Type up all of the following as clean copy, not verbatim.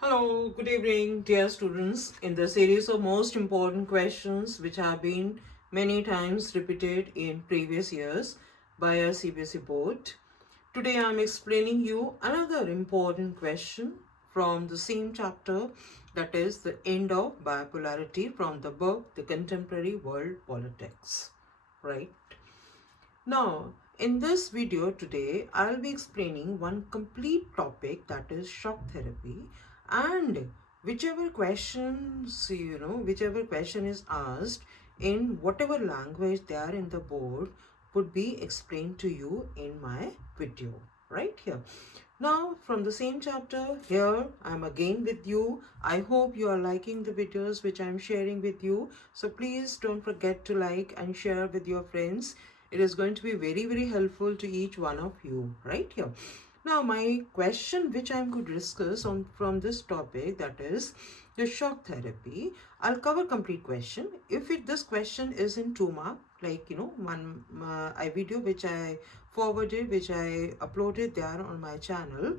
Hello, good evening, dear students. In the series of most important questions which have been many times repeated in previous years by our CBSE board, today I am explaining you another important question from the same chapter, that is the end of bipolarity, from the book The Contemporary World Politics. Right? Now, in this video today, I'll be explaining one complete topic, that is shock therapy, and whichever questions, whichever question is asked in whatever language they are in the board would be explained to you in my video right here. Now, from the same chapter, here I'm again with you. I hope you are liking the videos which I'm sharing with you. So please don't forget to like and share with your friends. It is going to be very, very helpful to each one of you right here. Now, my question which I'm going to discuss on from this topic, that is the shock therapy. I'll cover complete question. If this question is in 2 mark, like one I video which I forwarded, which I uploaded there on my channel,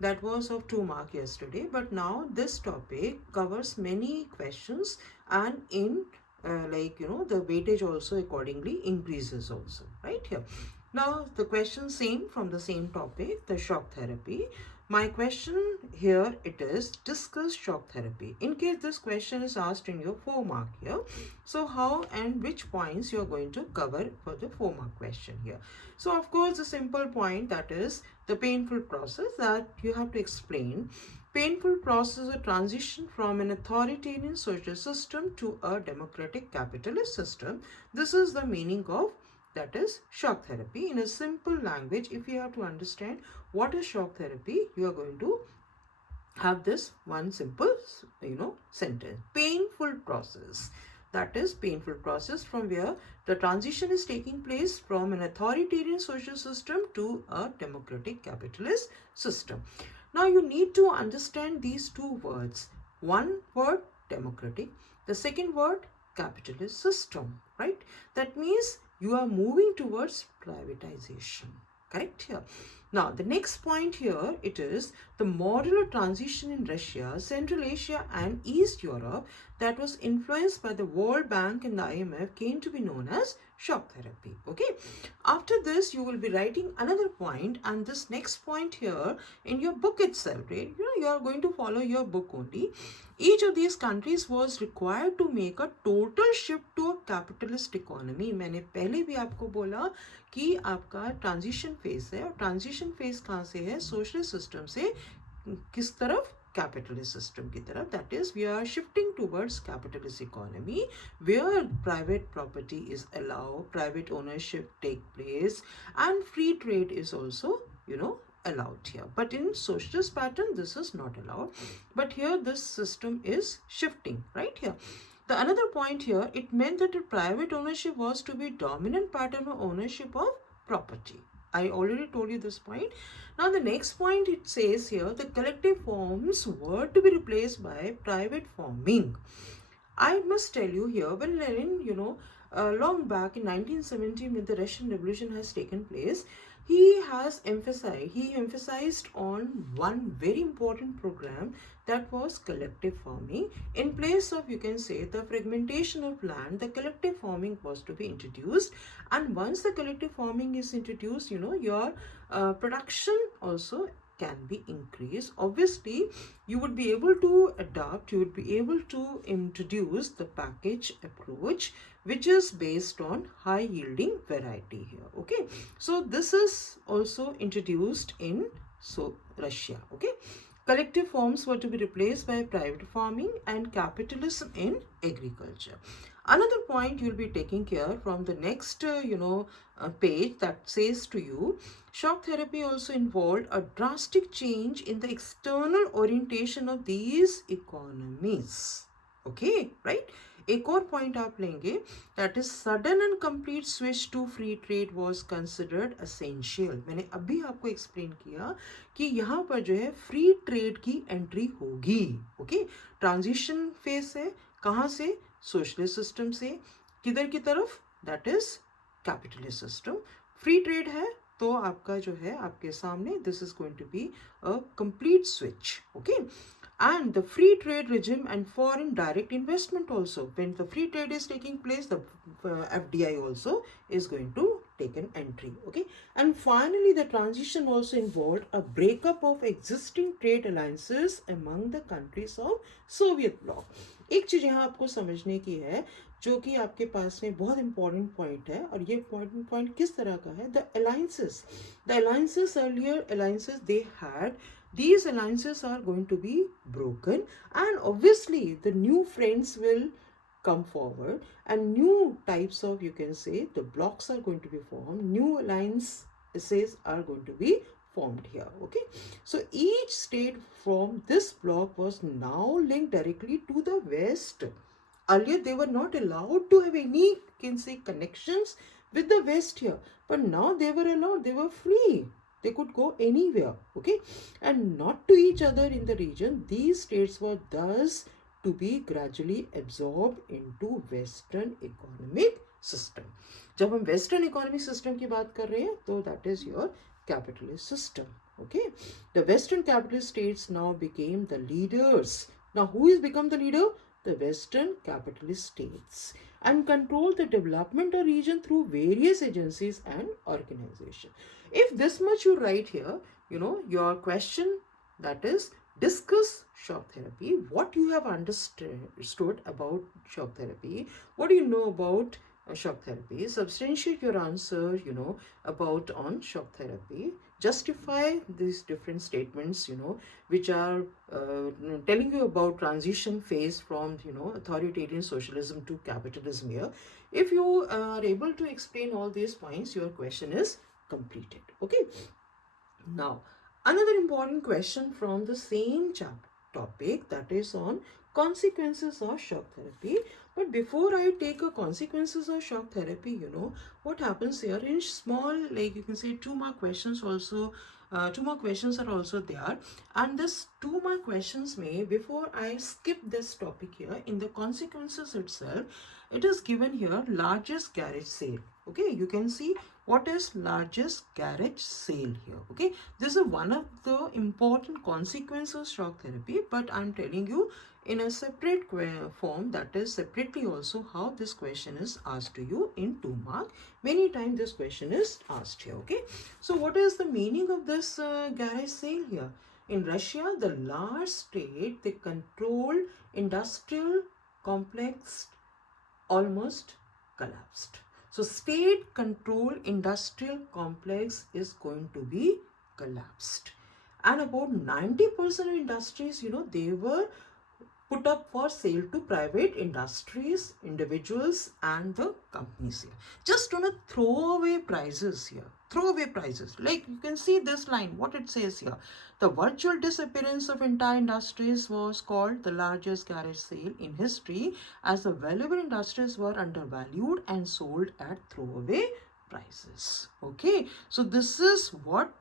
that was of 2 mark yesterday. But now this topic covers many questions, and in the weightage also accordingly increases also right here. Now the question same from the same topic, the shock therapy. My question here, it is discuss shock therapy. In case this question is asked in your 4 mark here, so how and which points you are going to cover for the 4 mark question here. So of course the simple point, that is the painful process, that you have to explain. Painful process of transition from an authoritarian social system to a democratic capitalist system. This is the meaning of, that is shock therapy. In a simple language, if you have to understand what is shock therapy, you are going to have this one simple sentence: painful process. That is painful process from where the transition is taking place from an authoritarian social system to a democratic capitalist system. Now you need to understand these two words. One word democratic, the second word capitalist system, right? That means you are moving towards privatization, correct here. Now the next point here, it is the model of transition in Russia, Central Asia and East Europe that was influenced by the World Bank and the IMF came to be known as shock therapy. Okay, after this you will be writing another point, and this next point here in your book itself, right? You are going to follow your book only. Each of these countries was required to make a total shift to a capitalist economy. मैंने पहले भी आपको बोला कि आपका transition phase है, और transition phase कहाँ से है? सोशलिस्ट सिस्टम से किस तरफ? Capitalist system की तरफ. That is, we are shifting towards capitalist economy where private property is allowed, private ownership take place, and free trade is also allowed here. But in socialist pattern this is not allowed, but here this system is shifting right here. The another point here, it meant that the private ownership was to be dominant pattern of ownership of property. I already told you this point. Now the next point, it says here the collective forms were to be replaced by private forming. I must tell you here, when Lenin, long back in 1917, when the Russian Revolution has taken place, he emphasized on one very important program, that was collective farming. In place of, you can say, the fragmentation of land, the collective farming was to be introduced. And once the collective farming is introduced, your production also can be increased. Obviously, you would be able to adopt, you would be able to introduce the package approach, which is based on high yielding variety here. Okay, so this is also introduced in Russia. Okay, collective farms were to be replaced by private farming and capitalism in agriculture. Another point you'll be taking care from the next page, that says to you, shock therapy also involved a drastic change in the external orientation of these economies. Okay, right? एक और point आप लेंगे, that is sudden and complete switch to free trade was considered essential. मैंने अभी आपको explain किया कि यहाँ पर जो है फ्री ट्रेड की एंट्री होगी. ओके, ट्रांजिशन फेज है, कहाँ से? सोशलिस्ट सिस्टम से. किधर की तरफ? That is capitalist system. Free trade है, तो आपका जो है आपके सामने this is going to be a complete switch. Okay, and the free trade regime and foreign direct investment also. When the free trade is taking place, the FDI also is going to take an entry. Okay, and finally the transition also involved a breakup of existing trade alliances among the countries of Soviet bloc. एक चीज यहाँ आपको समझने की है जो कि आपके पास में बहुत इंपॉर्टेंट पॉइंट है, और ये इंपॉर्टेंट पॉइंट किस तरह का है. The alliances earlier alliances they had, these alliances are going to be broken, and obviously the new friends will come forward and new types of, you can say, the blocks are going to be formed, new alliances are going to be formed here. Okay, so each state from this block was now linked directly to the west. Earlier they were not allowed to have any, you can say, connections with the west here, but now they were allowed, they were free, they could go anywhere. Okay, and not to each other in the region. These states were thus to be gradually absorbed into western economic system. जब हम western economic system की बात कर रहे हैं तो that is your capitalist system. Okay, the western capitalist states now became the leaders. Now who is become the leader? The western capitalist states, and control the development of region through various agencies and organizations. If this much you write here, you know, your question, that is, discuss shock therapy, what you have understood about shock therapy, what do you know about shock therapy, substantiate your answer, you know, about on shock therapy, justify these different statements, you know, which are telling you about transition phase from, you know, authoritarian socialism to capitalism here. If you are able to explain all these points, your question is completed. Okay, now another important question from the same topic, that is on consequences of shock therapy. But before I take a consequences of shock therapy, you know what happens here in small, like you can say 2 mark questions also, 2 more questions are also there, and this 2 more questions may, before I skip this topic here, in the consequences itself it is given here largest garage sale. Okay, you can see what is largest garage sale here. Okay, this is one of the important consequences of shock therapy, but I'm telling you in a separate form, that is separately also, how this question is asked to you in 2 mark. Many times this question is asked here. Okay, so what is the meaning of this garage sale here? In Russia, the large state, they control industrial complex almost collapsed. So state control industrial complex is going to be collapsed, and about 90% of industries, you know, they were put up for sale to private industries, individuals, and the companies here. Just on a throwaway prices here. Throwaway prices. Like you can see this line, what it says here. The virtual disappearance of entire industries was called the largest garage sale in history, as the valuable industries were undervalued and sold at throwaway prices. Okay, so this is what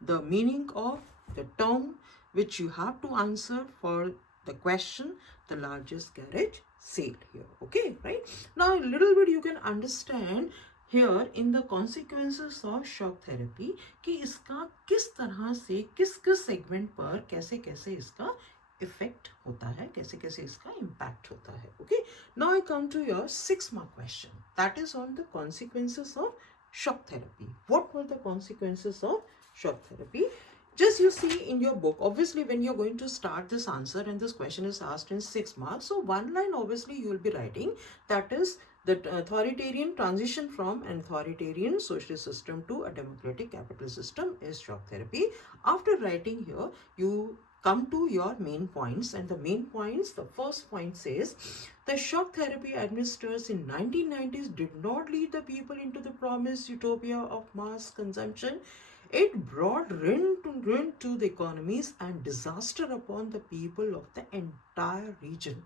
the meaning of the term which you have to answer for the question, the largest garage sale here. Okay, right? Now a little bit you can understand here in the consequences of shock therapy कि इसका किस तरह से किस segment पर कैसे कैसे इसका इफेक्ट होता है, कैसे कैसे इसका इम्पैक्ट होता है. Okay, now I come to your 6 mark question, that is on the consequences of shock therapy. What were the consequences of shock therapy? Just you see in your book, obviously when you're going to start this answer and this question is asked in 6 marks, so one line obviously you will be writing, that is the authoritarian transition from an authoritarian socialist system to a democratic capitalist system is shock therapy. After writing here, you come to your main points, and the main points, the first point says, the shock therapy administrators in 1990s did not lead the people into the promised utopia of mass consumption. It brought ruin to the economies and disaster upon the people of the entire region.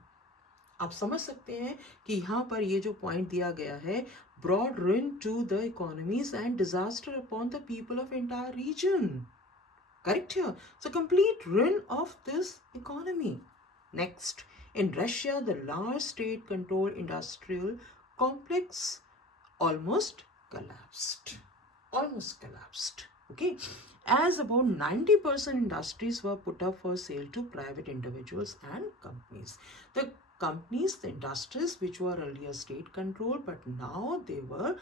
आप समझ सकते हैं कि यहाँ पर ये जो point दिया गया है, brought ruin to the economies and disaster upon the people of entire region. Correct here. So complete ruin of this economy. Next, in Russia, the large state-controlled industrial complex almost collapsed. almost collapsed. Okay, as about 90% industries were put up for sale to private individuals and companies. The companies, the industries which were earlier state controlled, but now they were,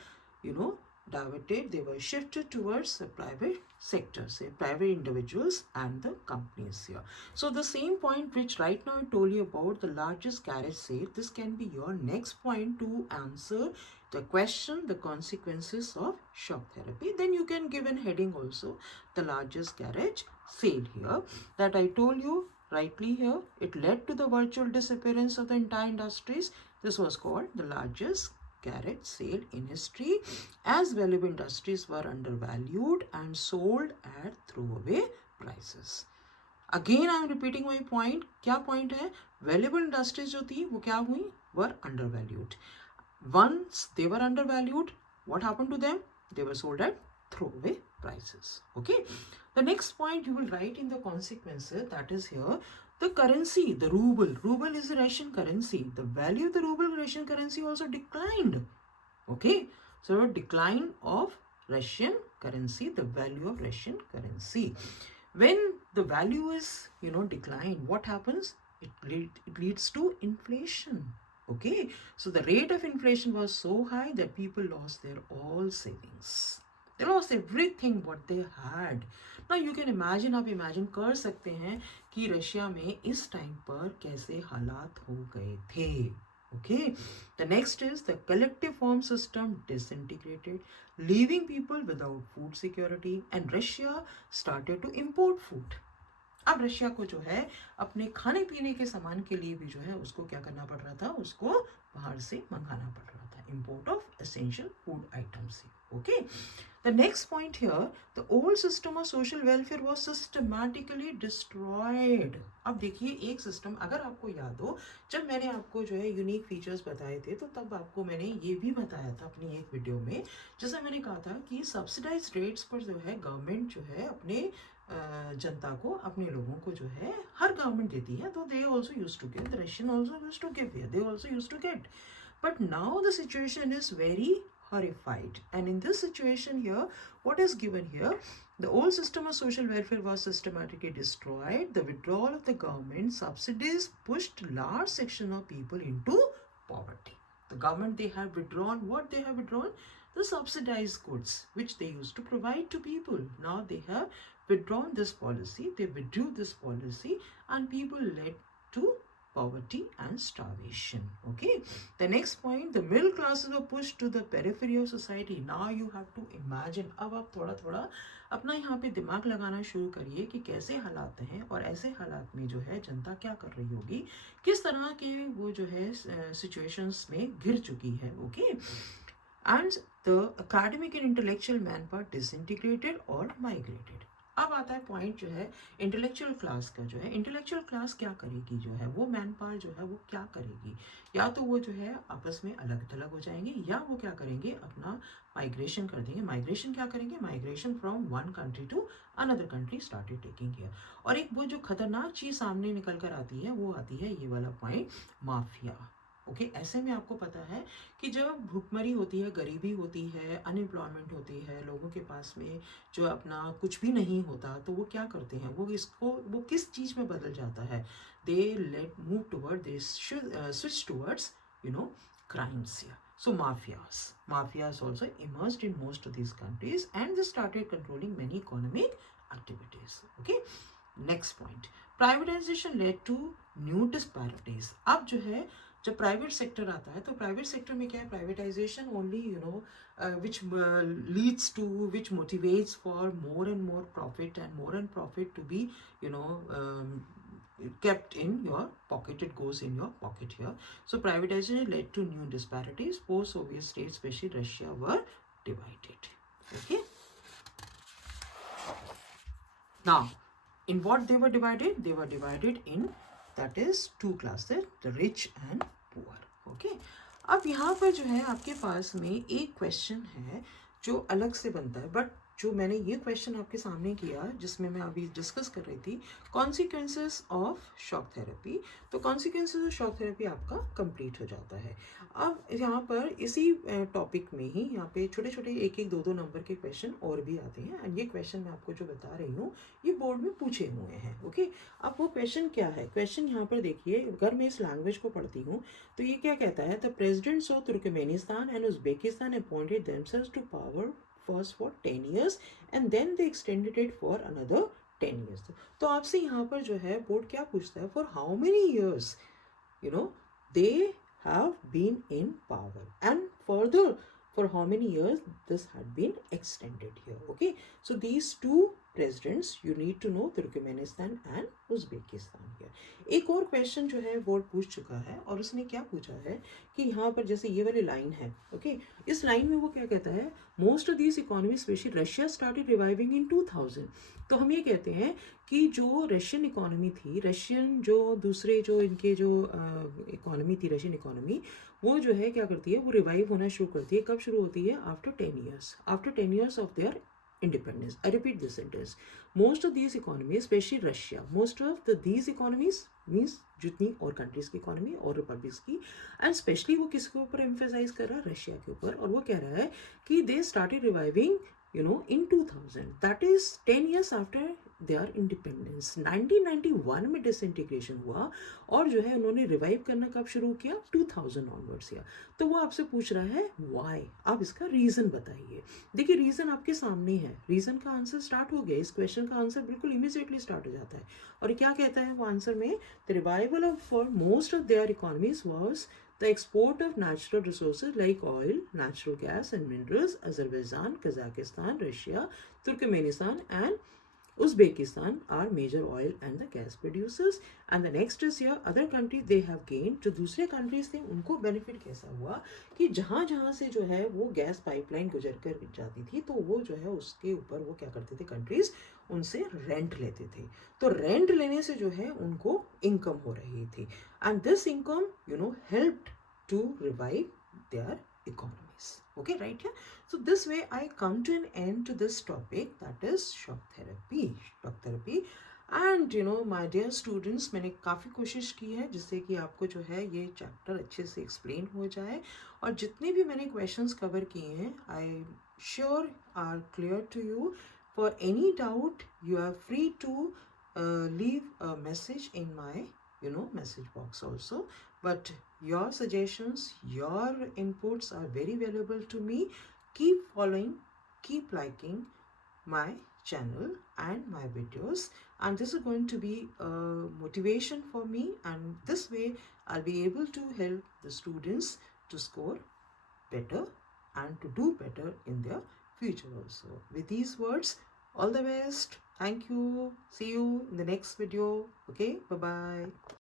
diverted, they were shifted towards the private sector, say private individuals and the companies here. So the same point which right now I told you about the largest garage sale, this can be your next point to answer the question, the consequences of shock therapy. Then you can give an heading also, the largest garage sale here, that I told you rightly here, it led to the virtual disappearance of the entire industries. This was called the largest garage sale in history, as valuable industries were undervalued and sold at throwaway prices. Again I am repeating my point. क्या point है? Valuable industries जो थी वो क्या हुई? वर undervalued. Once they were undervalued, what happened to them? They were sold at throwaway prices. Okay. The next point you will write in the consequences, that is here, the currency, the ruble. Ruble is the Russian currency. The value of the ruble Russian currency also declined. Okay. So decline of Russian currency, the value of Russian currency. When the value is, declined, what happens? It leads to inflation. Okay, so the rate of inflation was so high that people lost their all savings. They lost everything what they had. Now you can imagine, आप imagine कर सकते हैं कि Russia में इस time पर कैसे हालात हो गए थे. Okay, the next is the collective farm system disintegrated, leaving people without food security, and Russia started to import food. अब रशिया को जो है अपने खाने पीने के सामान के लिए भी जो है उसको क्या करना पड़ रहा था? उसको बाहर से मंगाना पड़ रहा था. Import of essential food items. Okay. The next point here, the old system of social welfare was systematically destroyed. अब देखिए एक सिस्टम, अगर आपको याद हो, जब मैंने आपको जो है यूनिक फीचर्स बताए थे तो तब आपको मैंने ये भी बताया था अपनी एक वीडियो में, जैसे मैंने कहा था कि सब्सिडाइज रेट्स पर जो है गवर्नमेंट जो है अपने जनता को, अपने लोगों को जो है हर गवर्नमेंट देती है, तो they also use to give, the Russian also use to give, they also use to get. But now the situation is very horrified, and in this situation here, what is given here? The old system of social welfare was systematically destroyed. The withdrawal of the government subsidies pushed large section of people into poverty. The government, they have withdrawn, what they have withdrawn? The subsidized goods which they used to provide to people. Now they have withdrawn this policy, they withdrew this policy, and people led to poverty and starvation. Okay. The next point, the middle classes were pushed to the periphery of society. Now you have to imagine. अब आप थोड़ा थोड़ा अपना यहाँ पे दिमाग लगाना शुरू करिए कि कैसे हालात हैं, और ऐसे हालात में जो है जनता क्या कर रही होगी, किस तरह के वो जो है सिचुएशंस में घिर चुकी है. Okay. And the academic and intellectual manpower disintegrated or migrated. अब आता है पॉइंट जो है इंटेलेक्चुअल क्लास का. जो है इंटेलेक्चुअल क्लास क्या करेगी? जो है वो मैन पावर जो है वो क्या करेगी? या तो वो जो है आपस में अलग थलग हो जाएंगे, या वो क्या करेंगे, अपना माइग्रेशन कर देंगे. माइग्रेशन क्या करेंगे? Migration from one country to another country started taking care. और एक वो जो खतरनाक चीज सामने निकल कर आती है, वो आती है ये वाला पॉइंट, माफिया. ओके. ऐसे में आपको पता है कि जब भूखमरी होती है, गरीबी होती है, अनएम्प्लॉयमेंट होती है, लोगों के पास में जो अपना कुछ भी नहीं होता, तो वो क्या करते हैं, वो किस चीज़ में बदल जाता है? They let move toward, they switch towards crimes here. So mafias also emerged in most of these countries, and they started controlling many economic activities. Okay. Next point, privatization led to new disparities. अब जो है जब private sector आता है, तो private sector में क्या है? Privatisation only which leads to, which motivates for more and more profit, and more and profit to be kept in your pocket. It goes in your pocket here. So privatization led to new disparities. Post-Soviet states, especially Russia, were divided. Okay. Now, in what they were divided? They were divided in, that is, two classes, the rich and poor. Okay. अब यहाँ पर जो है आपके पास में एक question है जो अलग से बनता है, बट जो मैंने ये क्वेश्चन आपके सामने किया जिसमें मैं अभी डिस्कस कर रही थी कॉन्सिक्वेंसेस ऑफ शॉक थेरेपी, तो कॉन्सिक्वेंसेस ऑफ शॉक थेरेपी आपका कंप्लीट हो जाता है। अब यहाँ पर इसी टॉपिक में ही यहाँ पे छोटे छोटे एक एक दो दो नंबर के क्वेश्चन और भी आते हैं, एंड ये क्वेश्चन मैं आपको जो बता रही हूँ ये बोर्ड में पूछे हुए हैं। ओके, अब वो क्वेश्चन क्या है, क्वेश्चन यहाँ पर देखिए, अगर मैं इस लैंग्वेज को पढ़ती हूँ तो ये क्या कहता है, the presidents of Turkmenistan and Uzbekistan appointed themselves to power first for 10 years and then they extended it for another 10 years। तो आपसे यहाँ पर जो है बोर्ड क्या पूछता है, for how many years they have been in power and further for how many years this had been extended here। Okay, so these two presidents you need to know, Turkmenistan and Uzbekistan here। एक और question जो है board पूछ चुका है और उसने क्या पूछा है कि यहाँ पर जैसे ये वाली लाइन है, ओके, इस लाइन में वो क्या कहता है, most of these economy specially Russia started reviving in 2000। तो हम ये कहते हैं कि जो रशियन इकोनॉमी थी, रशियन जो दूसरे जो इनके जो इकोनॉमी थी, रशियन इकोनॉमी, वो जो है क्या करती है, वो रिवाइव होना शुरू करती है। कब शुरू होती है, after 10 years, after 10 years of their independence। I repeat this sentence, most of these economies, especially Russia, most of these economies means जितनी और कंट्रीज की इकोनॉमी और रिपब्लिक्स की, एंड स्पेशली वो किसके ऊपर एम्फेसाइज कर रहा है, रशिया के ऊपर, और वो कह रहा है कि they started reviving in 2000, that is 10 years after their independence। 1991 में डिसइंटीग्रेशन हुआ और जो है उन्होंने रिवाइव करना कब शुरू किया, 2000 ऑनवर्ड्स या। तो वो आपसे पूछ रहा है व्हाई, आप इसका रीजन बताइए। देखिए रीजन आपके सामने है, रीजन का आंसर स्टार्ट हो गया, इस क्वेश्चन का आंसर बिल्कुल इमीडिएटली स्टार्ट हो जाता है। और क्या कहता है वो आंसर में, the revival of for most of their economies was the export of natural resources like oil, natural gas and minerals, Azerbaijan, Kazakhstan, Russia, Turkmenistan and Uzbekistan are major oil and the gas producers। And the next is here other countries they have gained, जो दूसरे countries थे उनको benefit कैसा हुआ कि जहाँ जहाँ से जो है वो गैस पाइपलाइन गुजर कर जाती थी तो वो जो है उसके ऊपर वो क्या करते थे, कंट्रीज उनसे रेंट लेते थे। तो रेंट लेने से जो है उनको इनकम हो रही थी, and this income helped to revive their economies। Okay, right here, so this way I come to an end to this topic, that is shock therapy। And my dear students, मैंने काफ़ी कोशिश की है जिससे कि आपको जो है ये चैप्टर अच्छे से एक्सप्लेन हो जाए, और जितने भी मैंने क्वेश्चंस कवर किए हैं I sure are clear to you. For any doubt you are free to leave a message in my message box also, but your suggestions, your inputs are very valuable to me। Keep following, keep liking my channel and my videos, and this is going to be a motivation for me, and this way I'll be able to help the students to score better and to do better in their future also। With these words, all the best, thank you, see you in the next video। Okay, bye bye।